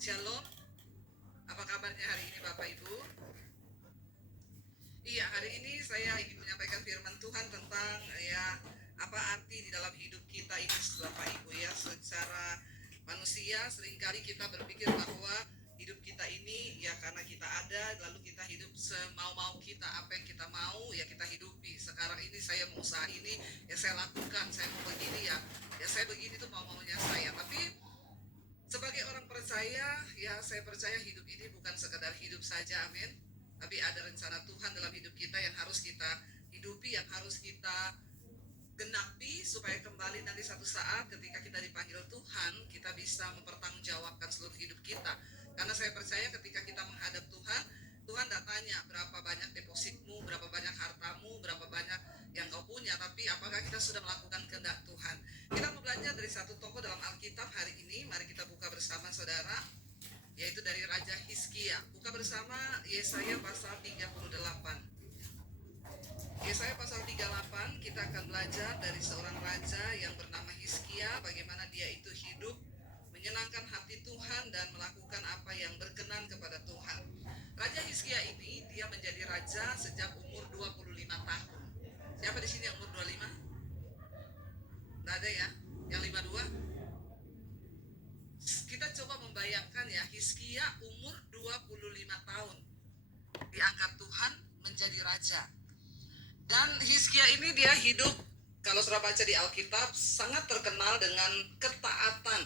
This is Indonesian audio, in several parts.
Shalom, apa kabarnya hari ini Bapak Ibu? Iya, hari ini saya ingin menyampaikan firman Tuhan tentang apa arti di dalam hidup kita ini Bapak Ibu ya. Secara manusia seringkali kita berpikir bahwa hidup kita ini ya karena kita ada, lalu kita hidup semau-mau kita, apa yang kita mau ya kita hidupi. Sekarang ini saya mau usaha ini ya saya lakukan, saya mau begini ya saya begini tuh mau-maunya saya. Tapi sebagai orang percaya, ya saya percaya hidup ini bukan sekadar hidup saja, amin. Tapi ada rencana Tuhan dalam hidup kita yang harus kita hidupi, yang harus kita genapi supaya kembali nanti satu saat ketika kita dipanggil Tuhan, kita bisa mempertanggungjawabkan seluruh hidup kita. Karena saya percaya ketika kita menghadap Tuhan, Tuhan tidak tanya berapa banyak depositmu, berapa banyak hartamu, berapa banyak yang kau punya, tapi apakah kita sudah melakukan kehendak Tuhan. Kita mau belajar dari satu tokoh dalam Alkitab hari ini. Mari kita buka bersama saudara, yaitu dari Raja Hizkia. Buka bersama Yesaya pasal 38. Yesaya pasal 38, kita akan belajar dari seorang raja yang bernama Hizkia, bagaimana dia itu hidup menyenangkan hati Tuhan dan melakukan apa yang berkenan kepada Tuhan. Raja Hizkia ini dia menjadi raja sejak umur 25 tahun. Siapa di sini yang umur 25? Nggak ada ya? Yang 52? Kita coba membayangkan ya, Hizkia umur 25 tahun diangkat Tuhan menjadi raja. Dan Hizkia ini dia hidup, kalau sudah baca di Alkitab, sangat terkenal dengan ketaatan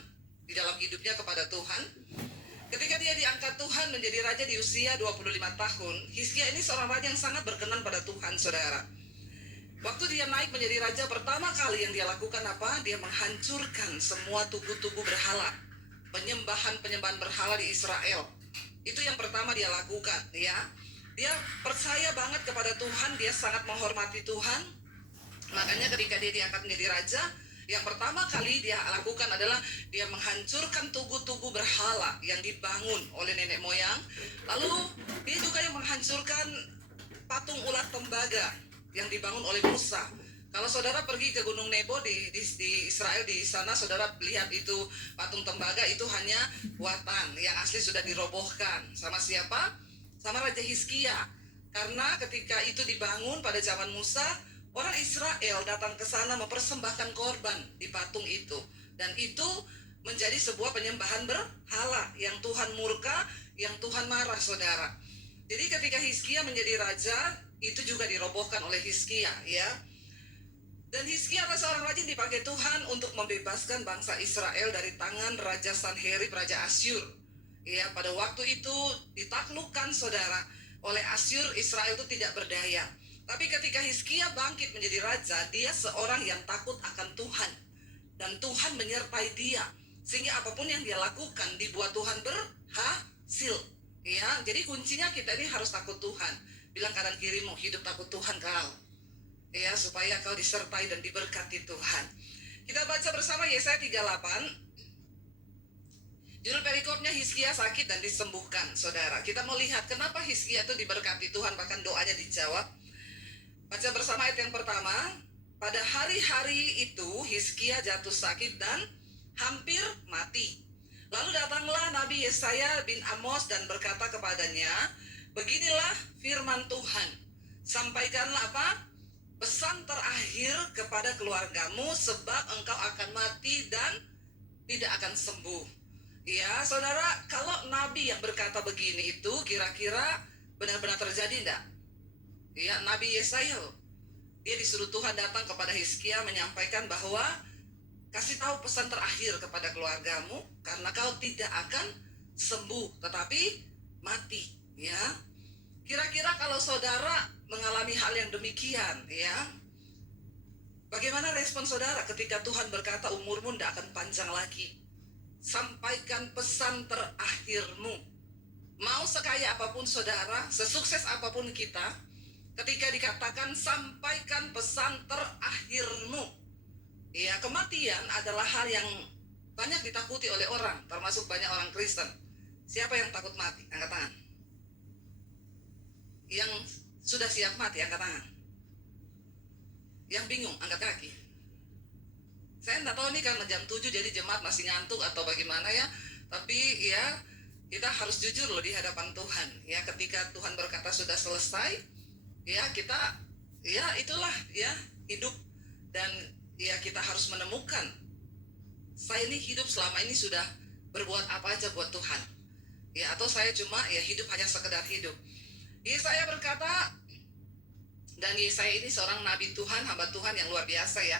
di dalam hidupnya kepada Tuhan. Ketika dia diangkat Tuhan menjadi raja di usia 25 tahun, Hizkia ini seorang raja yang sangat berkenan pada Tuhan, saudara. Waktu dia naik menjadi raja, pertama kali yang dia lakukan apa? Dia menghancurkan semua tugu-tugu berhala, penyembahan berhala di Israel. Itu yang pertama dia lakukan, ya. Dia percaya banget kepada Tuhan, dia sangat menghormati Tuhan. Makanya ketika dia diangkat menjadi raja, yang pertama kali dia lakukan adalah dia menghancurkan tugu-tugu berhala yang dibangun oleh nenek moyang. Lalu dia juga yang menghancurkan patung ulat tembaga yang dibangun oleh Musa. Kalau saudara pergi ke Gunung Nebo di Israel, di sana saudara lihat itu patung tembaga itu hanya buatan, yang asli sudah dirobohkan. Sama siapa? Sama Raja Hizkia. Karena ketika itu dibangun pada zaman Musa, orang Israel datang ke sana mempersembahkan korban di patung itu. Dan itu menjadi sebuah penyembahan berhala yang Tuhan murka, yang Tuhan marah, saudara. Jadi ketika Hizkia menjadi raja, itu juga dirobohkan oleh Hizkia, ya. Dan Hizkia adalah seorang raja yang dipakai Tuhan untuk membebaskan bangsa Israel dari tangan Raja Sanherib, Raja Asyur. Ya, pada waktu itu ditaklukkan, saudara, oleh Asyur. Israel itu tidak berdaya. Tapi ketika Hizkia bangkit menjadi raja, dia seorang yang takut akan Tuhan. Dan Tuhan menyertai dia. Sehingga apapun yang dia lakukan dibuat Tuhan berhasil. Ya, jadi kuncinya kita ini harus takut Tuhan. Bilang kanan kirimu, hidup takut Tuhan kau. Ya, supaya kau disertai dan diberkati Tuhan. Kita baca bersama Yesaya 38. Judul perikopnya Hizkia sakit dan disembuhkan, saudara. Kita mau lihat kenapa Hizkia itu diberkati Tuhan, bahkan doanya dijawab. Baca bersama ayat yang pertama. Pada hari-hari itu Hizkia jatuh sakit dan hampir mati. Lalu datanglah Nabi Yesaya bin Amos dan berkata kepadanya, beginilah firman Tuhan, sampaikanlah apa? Pesan terakhir kepada keluargamu, sebab engkau akan mati dan tidak akan sembuh. Ya, saudara, kalau Nabi yang berkata begini itu kira-kira benar-benar terjadi enggak? Ya, Nabi Yesaya, dia disuruh Tuhan datang kepada Hizkia menyampaikan bahwa kasih tahu pesan terakhir kepada keluargamu, karena kau tidak akan sembuh, tetapi mati. Ya, kira-kira kalau saudara mengalami hal yang demikian, ya, bagaimana respon saudara ketika Tuhan berkata umurmu tidak akan panjang lagi? Sampaikan pesan terakhirmu. Mau sekaya apapun saudara, sesukses apapun kita, ketika dikatakan sampaikan pesan terakhirmu, ya, kematian adalah hal yang banyak ditakuti oleh orang, termasuk banyak orang Kristen. Siapa yang takut mati? Angkat tangan. Yang sudah siap mati, angkat tangan. Yang bingung, angkat kaki. Saya tidak tahu nih karena jam 7 jadi jemaat masih ngantuk atau bagaimana ya. Tapi ya, kita harus jujur loh di hadapan Tuhan. Ya, ketika Tuhan berkata sudah selesai, ya kita, ya itulah ya hidup. Dan ya kita harus menemukan, saya ini hidup selama ini sudah berbuat apa aja buat Tuhan. Ya, atau saya cuma ya hidup hanya sekedar hidup. Yesaya berkata, dan Yesaya ini seorang nabi Tuhan, hamba Tuhan yang luar biasa ya.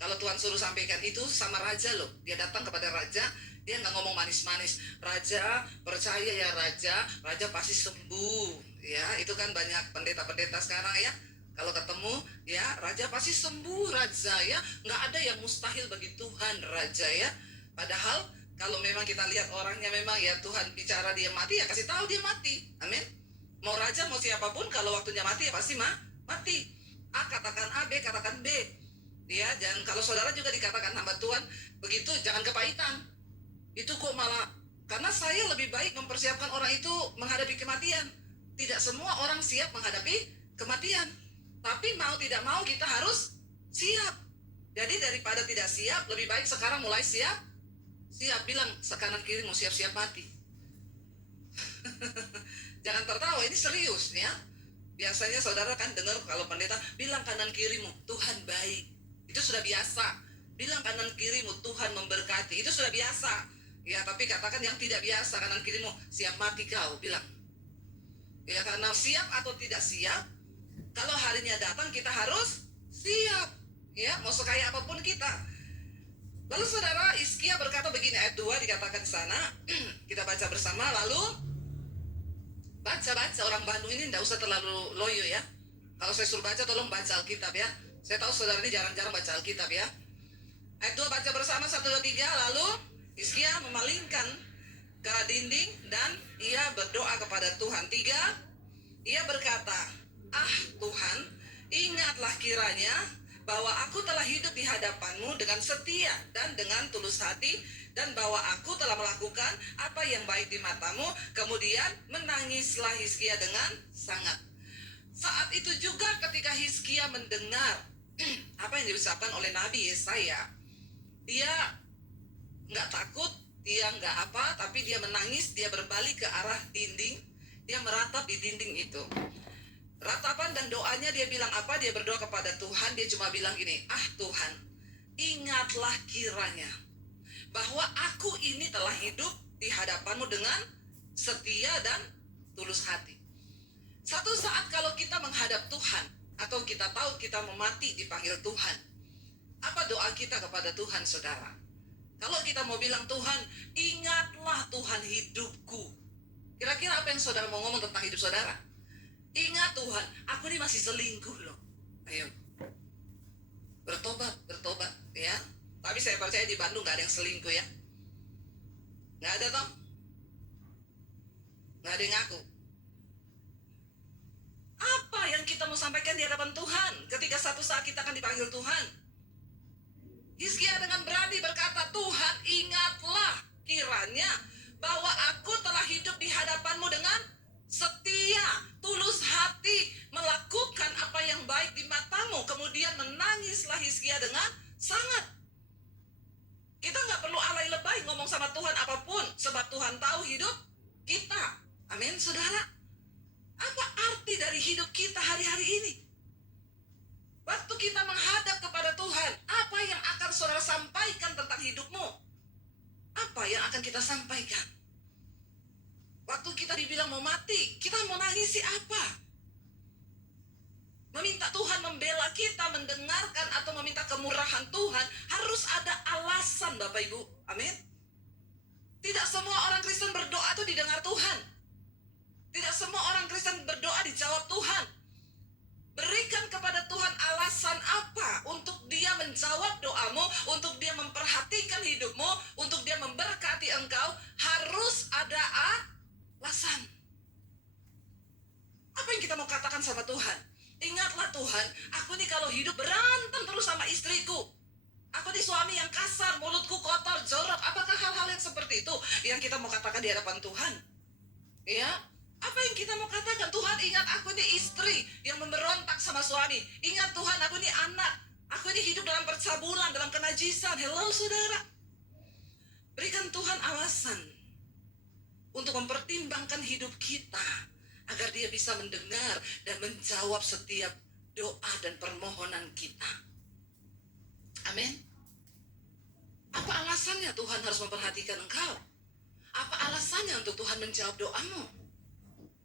Kalau Tuhan suruh sampaikan itu sama raja loh. Dia datang kepada raja, dia nggak ngomong manis-manis. Raja, percaya ya raja, raja pasti sembuh. Ya, itu kan banyak pendeta-pendeta sekarang ya. Kalau ketemu, ya raja pasti sembuh raja ya. Nggak ada yang mustahil bagi Tuhan raja ya. Padahal kalau memang kita lihat orangnya memang ya Tuhan bicara dia mati, ya kasih tahu dia mati. Amin. Mau raja mau siapapun kalau waktunya mati ya pasti mati. A katakan A, B katakan B. Ya, dan kalau saudara juga dikatakan hamba Tuhan begitu, jangan kepahitan. Itu kok malah, karena saya lebih baik mempersiapkan orang itu menghadapi kematian. Tidak semua orang siap menghadapi kematian, tapi mau tidak mau kita harus siap. Jadi daripada tidak siap, lebih baik sekarang mulai siap. Bilang kanan kiri mau siap-siap mati. Jangan tertawa, ini serius ya. Biasanya saudara kan dengar kalau pendeta bilang kanan kirimu Tuhan baik. Itu sudah biasa. Bilang kanan kirimu Tuhan memberkati. Itu sudah biasa. Ya, tapi katakan yang tidak biasa, kanan kirimu siap mati kau, bilang. Ya, karena siap atau tidak siap, kalau harinya datang kita harus siap. Ya, mau sekaya apapun kita. Lalu saudara, Hizkia berkata begini, ayat 2 dikatakan di sana. Kita baca bersama, lalu baca orang Bandung ini tidak usah terlalu loyo ya. Kalau saya suruh baca, tolong baca Alkitab ya. Saya tahu saudara ini jarang-jarang baca Alkitab ya. Ayat 2 baca bersama, 1, 2, 3. Lalu Hizkia memalingkan ke arah dinding dan ia berdoa kepada Tuhan. 3, ia berkata, ah Tuhan, ingatlah kiranya bahwa aku telah hidup di hadapan-Mu dengan setia dan dengan tulus hati, dan bahwa aku telah melakukan apa yang baik di mata-Mu. Kemudian menangislah Hizkia dengan sangat. Saat itu juga ketika Hizkia mendengar apa yang diucapkan oleh Nabi Yesaya, dia nggak takut, dia nggak apa, tapi dia menangis, dia berbalik ke arah dinding, dia meratap di dinding itu. Ratapan dan doanya dia bilang apa? Dia berdoa kepada Tuhan, dia cuma bilang gini, ah Tuhan, ingatlah kiranya bahwa aku ini telah hidup di hadapan-Mu dengan setia dan tulus hati. Satu saat kalau kita menghadap Tuhan, atau kita tahu kita mau mati dipanggil Tuhan, apa doa kita kepada Tuhan saudara? Kalau kita mau bilang Tuhan, ingatlah Tuhan hidupku. Kira-kira apa yang saudara mau ngomong tentang hidup saudara? Ingat Tuhan, aku ini masih selingkuh loh. Ayo, bertobat ya. Tapi saya percaya di Bandung gak ada yang selingkuh ya. Gak ada toh? Gak ada yang ngaku. Apa yang kita mau sampaikan di hadapan Tuhan ketika satu saat kita akan dipanggil Tuhan? Hizkia dengan berani berkata, Tuhan ingatlah kiranya bahwa aku telah hidup di hadapan-Mu dengan setia, tulus hati, melakukan apa yang baik di mata-Mu. Kemudian menangislah Hizkia dengan sangat. Kita nggak perlu alay lebay ngomong sama Tuhan apapun, sebab Tuhan tahu hidup kita. Amin, saudara. Apa arti dari hidup kita hari-hari ini? Waktu kita menghadap kepada Tuhan, apa yang akan saudara sampaikan tentang hidupmu? Apa yang akan kita sampaikan? Waktu kita dibilang mau mati, kita mau nangisi apa? Meminta Tuhan membela kita, mendengarkan atau meminta kemurahan Tuhan, harus ada alasan Bapak Ibu. Amin. Tidak semua orang Kristen berdoa itu didengar Tuhan. Tidak semua orang Kristen berdoa dijawab Tuhan. Berikan kepada Tuhan alasan apa untuk dia menjawab doamu, untuk dia memperhatikan hidupmu, untuk dia memberkati engkau. Harus ada alasan. Apa yang kita mau katakan sama Tuhan? Ingatlah Tuhan, aku nih kalau hidup berantem terus sama istriku. Aku nih suami yang kasar, mulutku kotor, jorok. Apakah hal-hal yang seperti itu yang kita mau katakan di hadapan Tuhan? Ya, apa yang kita mau katakan? Tuhan, ingat aku nih istri yang memberontak sama suami. Ingat Tuhan, aku nih anak. Aku ini hidup dalam percabulan, dalam kenajisan. Hello saudara. Berikan Tuhan alasan. untuk mempertimbangkan hidup kita, agar dia bisa mendengar dan menjawab setiap doa dan permohonan kita. Amin. Apa alasannya Tuhan harus memperhatikan engkau? Apa alasannya untuk Tuhan menjawab doamu?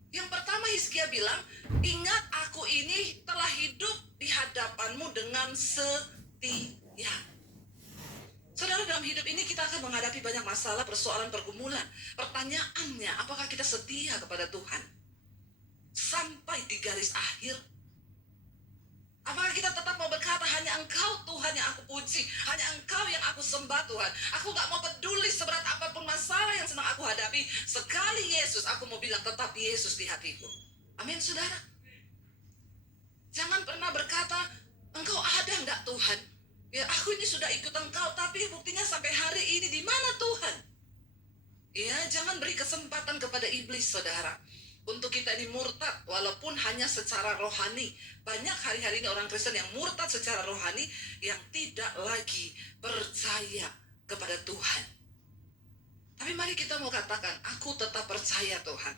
Yang pertama, Hizkia bilang, ingat aku ini telah hidup di hadapanmu dengan setia. Saudara, dalam hidup ini kita akan menghadapi banyak masalah, persoalan, pergumulan. Pertanyaannya, apakah kita setia kepada Tuhan sampai di garis akhir? Apakah kita tetap mau berkata, hanya Engkau Tuhan yang aku puji, hanya Engkau yang aku sembah Tuhan. Aku gak mau peduli seberat apapun masalah yang sedang aku hadapi. Sekali Yesus, aku mau bilang tetap Yesus di hatiku. Amin, saudara. Jangan pernah berkata, Engkau ada enggak Tuhan? Ya, aku ini sudah ikut Engkau, tapi buktinya sampai hari ini di mana Tuhan? Ya, jangan beri kesempatan kepada iblis, saudara, untuk kita ini murtad, walaupun hanya secara rohani. Banyak hari-hari ini orang Kristen yang murtad secara rohani, yang tidak lagi percaya kepada Tuhan. Tapi mari kita mau katakan, aku tetap percaya Tuhan.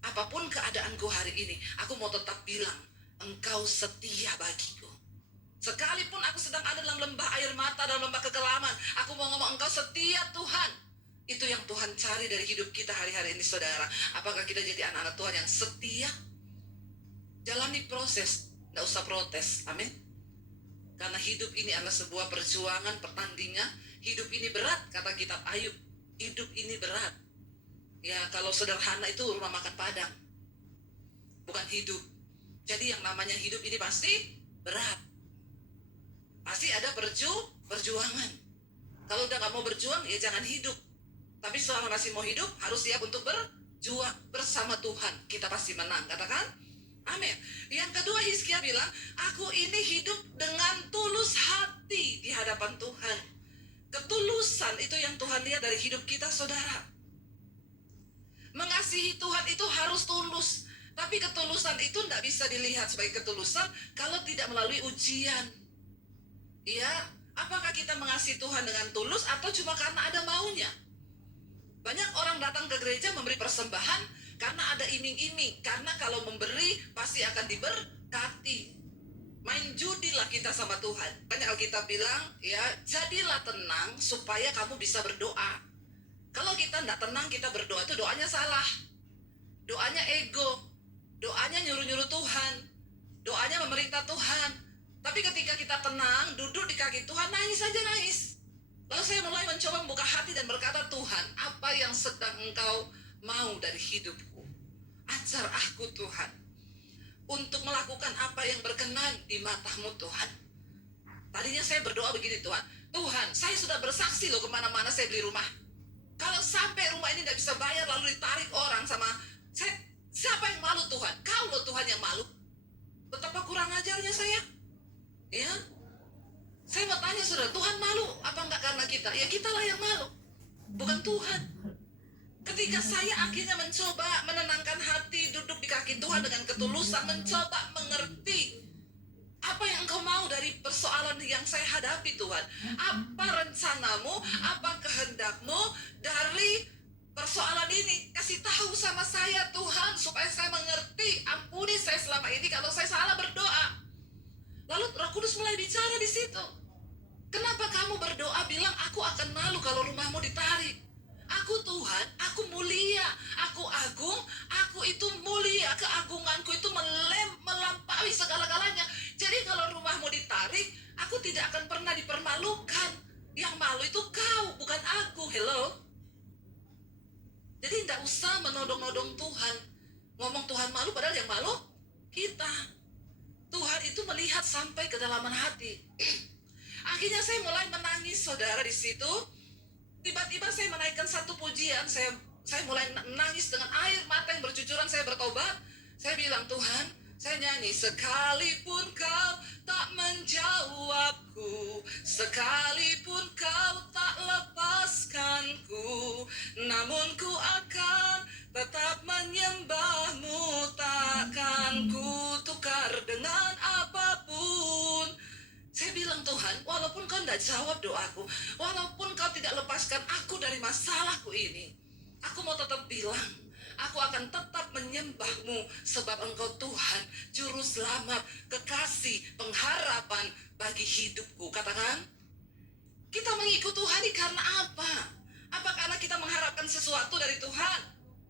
Apapun keadaanku hari ini, aku mau tetap bilang, Engkau setia bagiku. Sekalipun aku sedang ada dalam lembah air mata, dalam lembah kekelaman, aku mau ngomong, Engkau setia Tuhan. Itu yang Tuhan cari dari hidup kita hari-hari ini, saudara. Apakah kita jadi anak-anak Tuhan yang setia? Jalani proses, tidak usah protes, amin. Karena hidup ini adalah sebuah perjuangan, pertandingan. Hidup ini berat, kata kitab Ayub. Hidup ini berat. Ya, kalau sederhana itu rumah makan Padang, bukan hidup. Jadi yang namanya hidup ini pasti berat. Pasti ada perjuangan. Kalau udah gak mau berjuang, ya jangan hidup. Tapi selama masih mau hidup, harus siap untuk berjuang bersama Tuhan. Kita pasti menang, katakan amin. Yang kedua, Hizkia bilang, aku ini hidup dengan tulus hati di hadapan Tuhan. Ketulusan itu yang Tuhan lihat dari hidup kita, saudara. Mengasihi Tuhan itu harus tulus. Tapi ketulusan itu tidak bisa dilihat sebagai ketulusan kalau tidak melalui ujian. Ya, apakah kita mengasihi Tuhan dengan tulus atau cuma karena ada maunya? Banyak orang datang ke gereja memberi persembahan karena ada iming-iming. Karena kalau memberi pasti akan diberkati. Main judilah kita sama Tuhan. Banyak Alkitab bilang, ya, jadilah tenang supaya kamu bisa berdoa. Kalau kita tidak tenang, kita berdoa, itu doanya salah. Doanya ego. Doanya nyuruh-nyuruh Tuhan. Doanya memerintah Tuhan. Tapi ketika kita tenang, duduk di kaki Tuhan, nangis aja nangis. Lalu saya mulai mencoba membuka hati dan berkata, Tuhan, apa yang sedang Engkau mau dari hidupku? Ajar aku Tuhan, untuk melakukan apa yang berkenan di mata-Mu Tuhan. Tadinya saya berdoa begini, Tuhan, saya sudah bersaksi loh kemana-mana saya beli rumah. Kalau sampai rumah ini tidak bisa bayar lalu ditarik orang sama saya, siapa yang malu Tuhan? Kau loh Tuhan yang malu. Betapa kurang ajarnya saya. Ya, saya mau tanya saudara, Tuhan malu apa enggak karena kita? Ya kitalah yang malu, bukan Tuhan. Ketika saya akhirnya mencoba menenangkan hati, duduk di kaki Tuhan dengan ketulusan, mencoba mengerti apa yang Engkau mau dari persoalan yang saya hadapi Tuhan. Apa rencanamu, apa kehendak-Mu dari persoalan ini? Kasih tahu sama saya Tuhan, supaya saya mengerti. Ampuni saya selama ini kalau saya salah berdoa. Lalu Roh Kudus mulai bicara di situ. Kenapa kamu berdoa bilang aku akan malu kalau rumahmu ditarik? Aku Tuhan, aku mulia, aku agung, aku itu mulia, keagunganku itu melampaui segala-galanya. Jadi kalau rumahmu ditarik, aku tidak akan pernah dipermalukan. Yang malu itu kau, bukan aku. Hello? Jadi tidak usah menodong-nodong Tuhan. Ngomong Tuhan malu, padahal yang malu kita. Tuhan itu melihat sampai kedalaman hati. Akhirnya saya mulai menangis, saudara, di situ. Tiba-tiba saya menaikkan satu pujian. Saya mulai menangis dengan air mata yang bercucuran. Saya bertobat. Saya bilang, Tuhan, saya nyanyi, sekalipun Kau tak menjawabku, sekalipun Kau tak lepaskanku, namun ku akan tetap menyembah-Mu, takkan ku tukar dengan apapun. Saya bilang, Tuhan, walaupun Kau tidak jawab doaku, walaupun Kau tidak lepaskan aku dari masalahku ini, Aku mau tetap bilang, aku akan tetap menyembah-Mu sebab Engkau Tuhan, Juru Selamat, kekasih, pengharapan bagi hidupku. Katakan, kita mengikut Tuhan ini karena apa? Apa karena kita mengharapkan sesuatu dari Tuhan?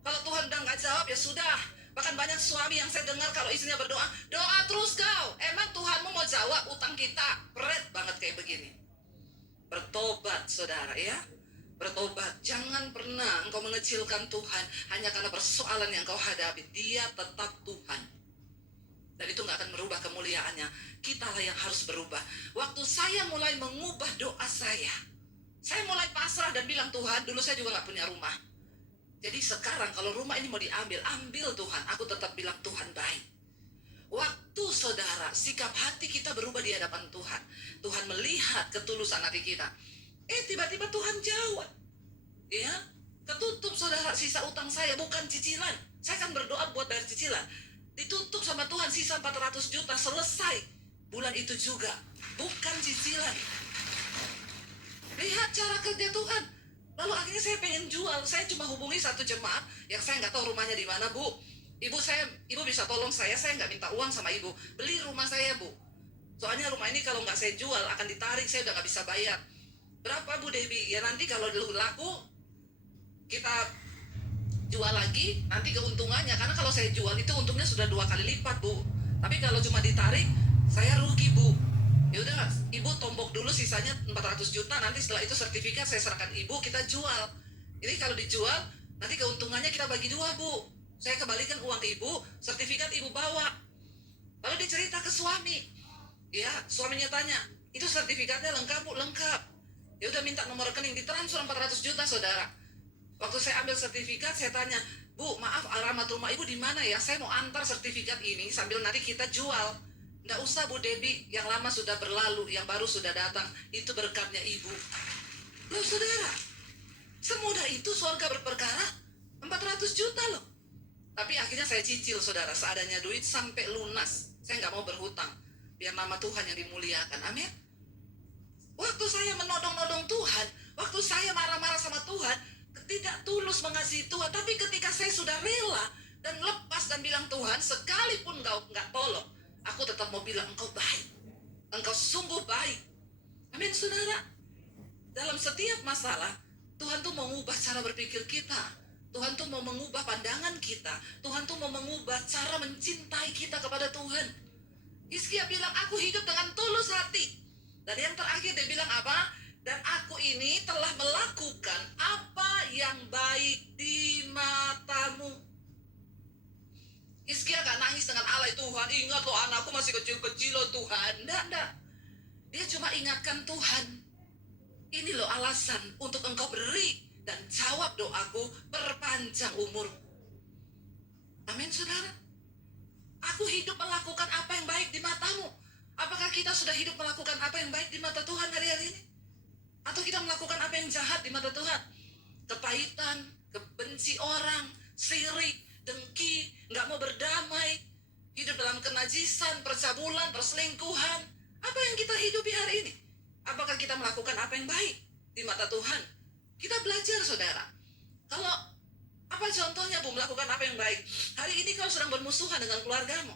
Kalau Tuhan udah nggak jawab, ya sudah. Bahkan banyak suami yang saya dengar kalau istrinya berdoa, doa terus kau. Emang Tuhanmu mau jawab utang kita? Berat banget kayak begini. Bertobat saudara ya. Bertobat. Jangan pernah engkau mengecilkan Tuhan hanya karena persoalan yang kau hadapi. Dia tetap Tuhan. Dan itu gak akan merubah kemuliaannya. Kitalah yang harus berubah. Waktu saya mulai mengubah doa saya mulai pasrah dan bilang, Tuhan, dulu saya juga gak punya rumah. Jadi sekarang kalau rumah ini mau diambil, ambil Tuhan. Aku tetap bilang Tuhan baik. Waktu saudara, sikap hati kita berubah di hadapan Tuhan. Tuhan melihat ketulusan hati kita. Tiba-tiba Tuhan jawab. Ya, ketutup saudara sisa utang saya, bukan cicilan. Saya kan berdoa buat bayar cicilan. Ditutup sama Tuhan sisa 400 juta, selesai. Bulan itu juga, bukan cicilan. Lihat cara kerja Tuhan. Lalu akhirnya saya pengen jual. Saya cuma hubungi satu jemaat yang saya nggak tahu rumahnya di mana, Bu. Ibu bisa tolong saya nggak minta uang sama ibu. Beli rumah saya, Bu. Soalnya rumah ini kalau nggak saya jual akan ditarik, saya udah nggak bisa bayar. Berapa, Bu Debbie? Ya nanti kalau dulu laku, kita jual lagi, nanti keuntungannya. Karena kalau saya jual itu untungnya sudah 2 kali lipat, Bu. Tapi kalau cuma ditarik, saya rugi, Bu. Ya udah, ibu tombok dulu sisanya 400 juta, nanti setelah itu sertifikat saya serahkan ibu, kita jual. Ini kalau dijual, nanti keuntungannya kita bagi 2, Bu. Saya kembalikan uang ibu, sertifikat ibu bawa. Lalu dicerita ke suami. Ya, suaminya tanya, itu sertifikatnya lengkap, Bu? Lengkap. Ya udah, minta nomor rekening, ditransfer 400 juta, saudara. Waktu saya ambil sertifikat, saya tanya, Bu, maaf, alamat rumah ibu di mana ya? Saya mau antar sertifikat ini sambil nanti kita jual. Nggak usah, Bu Debbie, yang lama sudah berlalu, yang baru sudah datang. Itu berkatnya ibu. Loh saudara, semudah itu surga berperkara, 400 juta loh. Tapi akhirnya saya cicil saudara, seadanya duit sampai lunas. Saya nggak mau berhutang, biar nama Tuhan yang dimuliakan, amin. Waktu saya menodong-nodong Tuhan, waktu saya marah-marah sama Tuhan, tidak tulus mengasihi Tuhan. Tapi ketika saya sudah rela dan lepas dan bilang, Tuhan, sekalipun engkau nggak tolong, aku tetap mau bilang engkau baik. Engkau sungguh baik. Amin saudara. Dalam setiap masalah, Tuhan tuh mau mengubah cara berpikir kita. Tuhan tuh mau mengubah pandangan kita. Tuhan tuh mau mengubah cara mencintai kita kepada Tuhan. Hizkia bilang, aku hidup dengan tulus hati. Dan yang terakhir dia bilang apa? Dan aku ini telah melakukan apa yang baik di matamu. Hizkia gak nangis dengan alay, Tuhan ingat loh anakku masih kecil-kecil loh Tuhan. Enggak. Dia cuma ingatkan Tuhan, ini loh alasan untuk engkau beri dan jawab doaku, perpanjang umur. Amin saudara. Aku hidup melakukan apa yang baik di matamu. Apakah kita sudah hidup melakukan apa yang baik di mata Tuhan hari-hari ini? Atau kita melakukan apa yang jahat di mata Tuhan? Kepahitan, kebenci orang, sirik, dengki, gak mau berdamai, hidup dalam kenajisan, percabulan, perselingkuhan. Apa yang kita hidupi hari ini? Apakah kita melakukan apa yang baik di mata Tuhan? Kita belajar saudara. Kalau apa contohnya, Bu, melakukan apa yang baik? Hari ini kau sedang bermusuhan dengan keluargamu.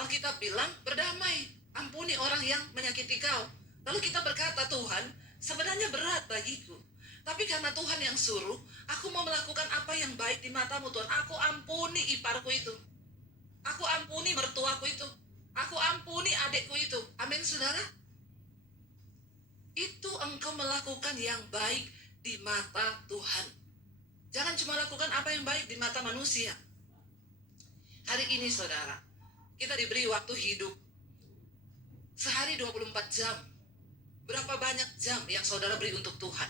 Alkitab bilang berdamai, ampuni orang yang menyakiti kau. Lalu kita berkata, Tuhan, sebenarnya berat bagiku, tapi karena Tuhan yang suruh, aku mau melakukan apa yang baik di matamu Tuhan. Aku ampuni iparku itu, aku ampuni mertuaku itu, aku ampuni adikku itu. Amin saudara. Itu engkau melakukan yang baik di mata Tuhan. Jangan cuma lakukan apa yang baik di mata manusia. Hari ini saudara, kita diberi waktu hidup sehari 24 jam. Berapa banyak jam yang saudara beri untuk Tuhan?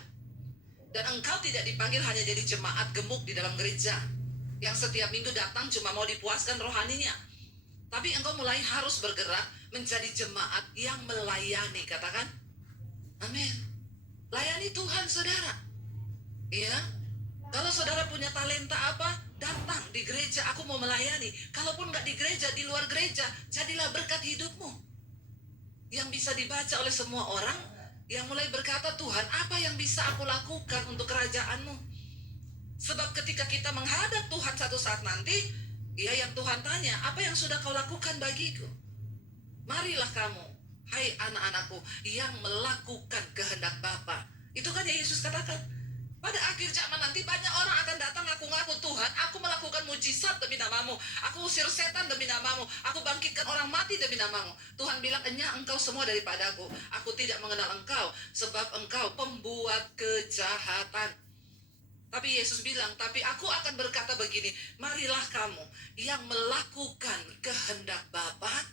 Dan engkau tidak dipanggil hanya jadi jemaat gemuk di dalam gereja yang setiap minggu datang cuma mau dipuaskan rohaninya. Tapi engkau mulai harus bergerak menjadi jemaat yang melayani. Katakan amin. Layani Tuhan saudara. Ya. Kalau saudara punya talenta apa, datang di gereja, aku mau melayani. Kalaupun nggak di gereja, di luar gereja, jadilah berkat hidupmu yang bisa dibaca oleh semua orang, yang mulai berkata, Tuhan, apa yang bisa aku lakukan untuk kerajaanmu? Sebab ketika kita menghadap Tuhan satu saat nanti, ya yang Tuhan tanya, apa yang sudah kau lakukan bagiku? Marilah kamu, hai anak-anakku, yang melakukan kehendak Bapa. Itu kan yang Yesus katakan. Pada akhir zaman nanti banyak orang akan datang ngaku-ngaku, Tuhan, aku melakukan mujizat demi namamu, aku usir setan demi namamu, aku bangkitkan orang mati demi namamu. Tuhan bilang, enyah engkau semua daripadaku, aku tidak mengenal engkau, sebab engkau pembuat kejahatan. Tapi Yesus bilang, tapi aku akan berkata begini, marilah kamu yang melakukan kehendak Bapa,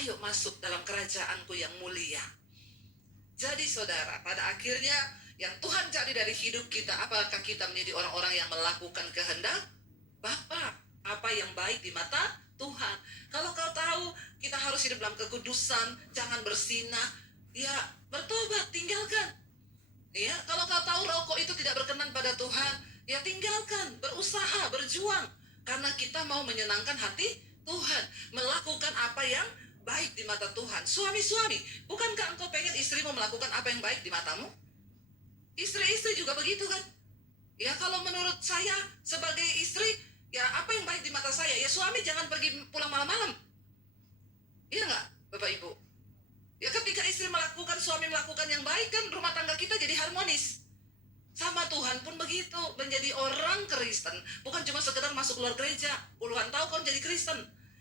ayo masuk dalam kerajaanku yang mulia. Jadi saudara, pada akhirnya yang Tuhan cari dari hidup kita, apakah kita menjadi orang-orang yang melakukan kehendak Bapa, apa yang baik di mata Tuhan. Kalau kau tahu kita harus hidup dalam kekudusan, jangan bersinah, ya bertobat, tinggalkan. Ya, kalau kau tahu rokok itu tidak berkenan pada Tuhan, ya tinggalkan, berusaha, berjuang, karena kita mau menyenangkan hati Tuhan, melakukan apa yang baik di mata Tuhan. Suami-suami, bukankah engkau pengen istrimu melakukan apa yang baik di matamu? Istri-istri juga begitu kan? Ya, kalau menurut saya sebagai istri, ya apa yang baik di mata saya? Ya suami jangan pergi pulang malam-malam. Iya nggak, Bapak Ibu? Ya ketika istri melakukan, suami melakukan yang baik, kan rumah tangga kita jadi harmonis. Sama Tuhan pun begitu, menjadi orang Kristen. Bukan cuma sekedar masuk luar gereja, puluhan tahun kau jadi Kristen.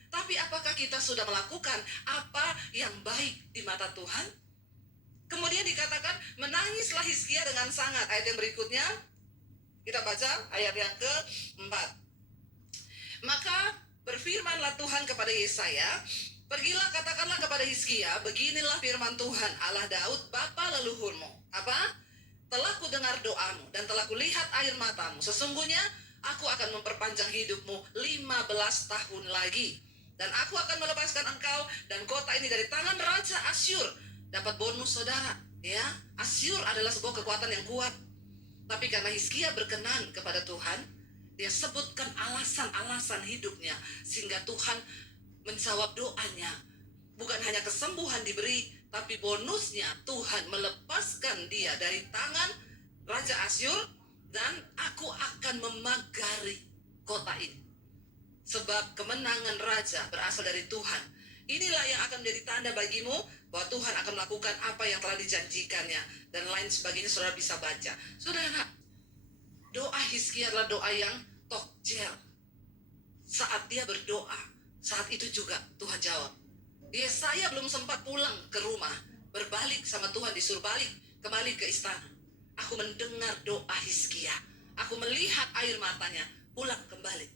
Tapi apakah kita sudah melakukan apa yang baik di mata Tuhan? Kemudian dikatakan, menangislah Hizkia dengan sangat. Ayat yang berikutnya, kita baca ayat yang ke-4. Maka berfirmanlah Tuhan kepada Yesaya, pergilah katakanlah kepada Hizkia, beginilah firman Tuhan, Allah Daud, bapa leluhurmu. Apa? Telah ku dengar doamu, dan telah ku lihat air matamu. Sesungguhnya, aku akan memperpanjang hidupmu 15 tahun lagi. Dan aku akan melepaskan engkau dan kota ini dari tangan Raja Asyur. Dapat bonus saudara, ya, Asyur adalah sebuah kekuatan yang kuat. Tapi karena Hizkia berkenan kepada Tuhan, dia sebutkan alasan-alasan hidupnya, sehingga Tuhan menjawab doanya. Bukan hanya kesembuhan diberi, tapi bonusnya Tuhan melepaskan dia dari tangan Raja Asyur, dan aku akan memagari kota ini. Sebab kemenangan Raja berasal dari Tuhan. Inilah yang akan menjadi tanda bagimu bahwa Tuhan akan melakukan apa yang telah dijanjikannya, dan lain sebagainya. Saudara bisa baca. Saudara, doa Hizkia adalah doa yang tokjer. Saat dia berdoa, saat itu juga Tuhan jawab. Yesaya belum sempat pulang ke rumah, berbalik sama Tuhan, disuruh balik kembali ke istana. Aku mendengar doa Hizkia, aku melihat air matanya, pulang kembali.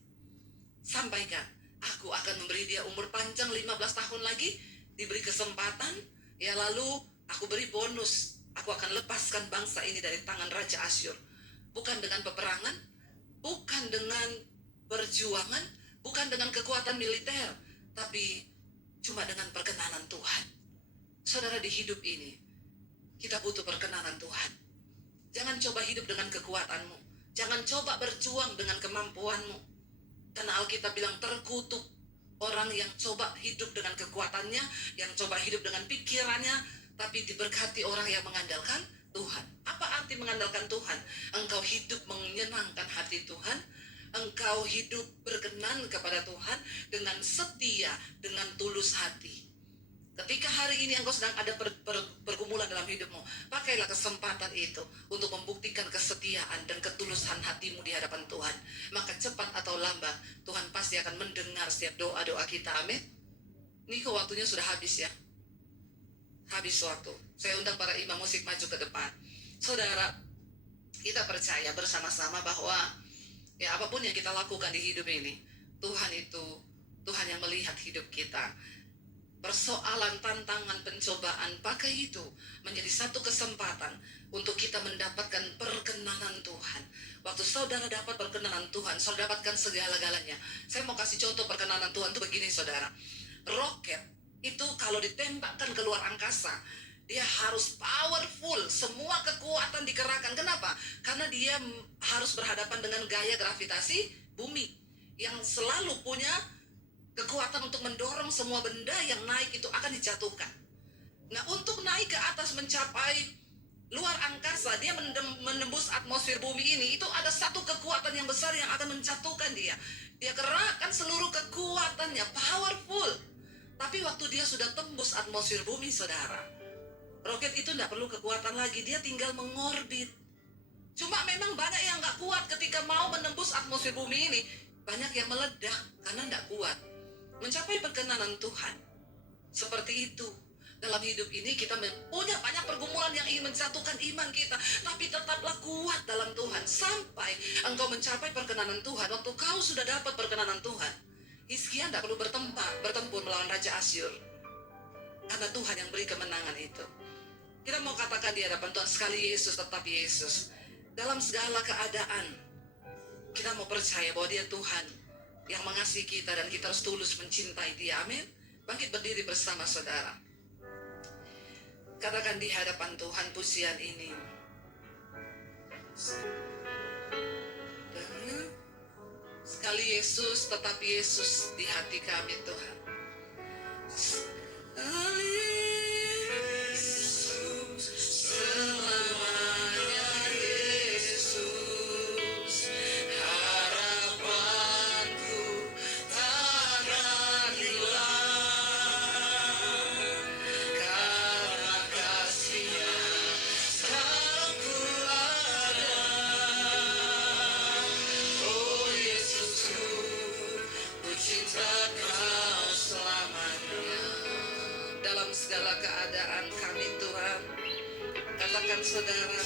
Sampaikan, aku akan memberi dia umur panjang 15 tahun lagi, diberi kesempatan, ya lalu aku beri bonus, aku akan lepaskan bangsa ini dari tangan Raja Asyur. Bukan dengan peperangan, bukan dengan perjuangan, bukan dengan kekuatan militer, tapi cuma dengan perkenanan Tuhan. Saudara, di hidup ini, kita butuh perkenanan Tuhan. Jangan coba hidup dengan kekuatanmu, jangan coba berjuang dengan kemampuanmu. Karena Alkitab bilang terkutuk orang yang coba hidup dengan kekuatannya, yang coba hidup dengan pikirannya, tapi diberkati orang yang mengandalkan Tuhan. Apa arti mengandalkan Tuhan? Engkau hidup menyenangkan hati Tuhan, engkau hidup berkenan kepada Tuhan dengan setia, dengan tulus hati. Ketika hari ini engkau sedang ada pergumulan dalam hidupmu, pakailah kesempatan itu untuk membuktikan kesetiaan dan ketulusan hatimu di hadapan Tuhan. Maka cepat atau lambat, Tuhan pasti akan mendengar setiap doa-doa kita. Amin. Ini kok waktunya sudah habis ya. Habis waktu. Saya undang para imam musik maju ke depan. Saudara, kita percaya bersama-sama bahwa ya apapun yang kita lakukan di hidup ini, Tuhan itu Tuhan yang melihat hidup kita. Persoalan, tantangan, pencobaan, pakai itu menjadi satu kesempatan untuk kita mendapatkan perkenanan Tuhan. Waktu saudara dapat perkenanan Tuhan, saudara dapatkan segala-galanya. Saya mau kasih contoh perkenanan Tuhan itu begini saudara. Roket itu kalau ditembakkan keluar angkasa, dia harus powerful, semua kekuatan dikerahkan. Kenapa? Karena dia harus berhadapan dengan gaya gravitasi bumi yang selalu punya kekuatan untuk mendorong semua benda yang naik itu akan dijatuhkan. Nah, untuk naik ke atas mencapai luar angkasa, dia menembus atmosfer bumi ini, itu ada satu kekuatan yang besar yang akan menjatuhkan dia. Dia kerahkan seluruh kekuatannya, powerful. Tapi waktu dia sudah tembus atmosfer bumi, saudara, roket itu tidak perlu kekuatan lagi, dia tinggal mengorbit. Cuma memang banyak yang nggak kuat ketika mau menembus atmosfer bumi ini. Banyak yang meledak karena tidak kuat mencapai perkenanan Tuhan. Seperti itu. Dalam hidup ini kita punya banyak pergumulan yang ingin menjatuhkan iman kita, tapi tetaplah kuat dalam Tuhan sampai engkau mencapai perkenanan Tuhan. Waktu kau sudah dapat perkenanan Tuhan, Hizkia tidak perlu bertempur melawan Raja Asyur, karena Tuhan yang beri kemenangan itu. Kita mau katakan di hadapan Tuhan, sekali Yesus tetap Yesus. Dalam segala keadaan, kita mau percaya bahwa Dia Tuhan yang mengasihi kita dan kita harus tulus mencintai Dia. Amin. Bangkit berdiri bersama saudara. Katakan di hadapan Tuhan pujian ini. Sekali Yesus, tetap Yesus di hati kami Tuhan. Sekali Yesus, selamanya Yesus. Harapanku takkan hilang, karena kasih-Nya sekarang ku ada. Oh Yesusku, ku cinta Kau selamanya. Dalam segala keadaan kami Tuhan, katakan saudara,